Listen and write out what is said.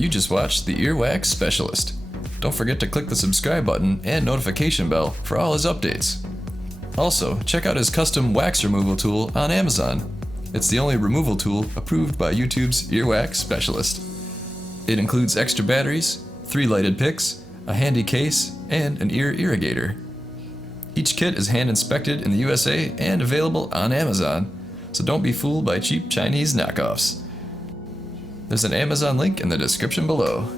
You just watched the Earwax Specialist. Don't forget to click the subscribe button and notification bell for all his updates. Also, check out his custom wax removal tool on Amazon. It's the only removal tool approved by YouTube's Earwax Specialist. It includes extra batteries, 3 lighted picks, a handy case, and an ear irrigator. Each kit is hand inspected in the USA and available on Amazon, so don't be fooled by cheap Chinese knockoffs. There's an Amazon link in the description below.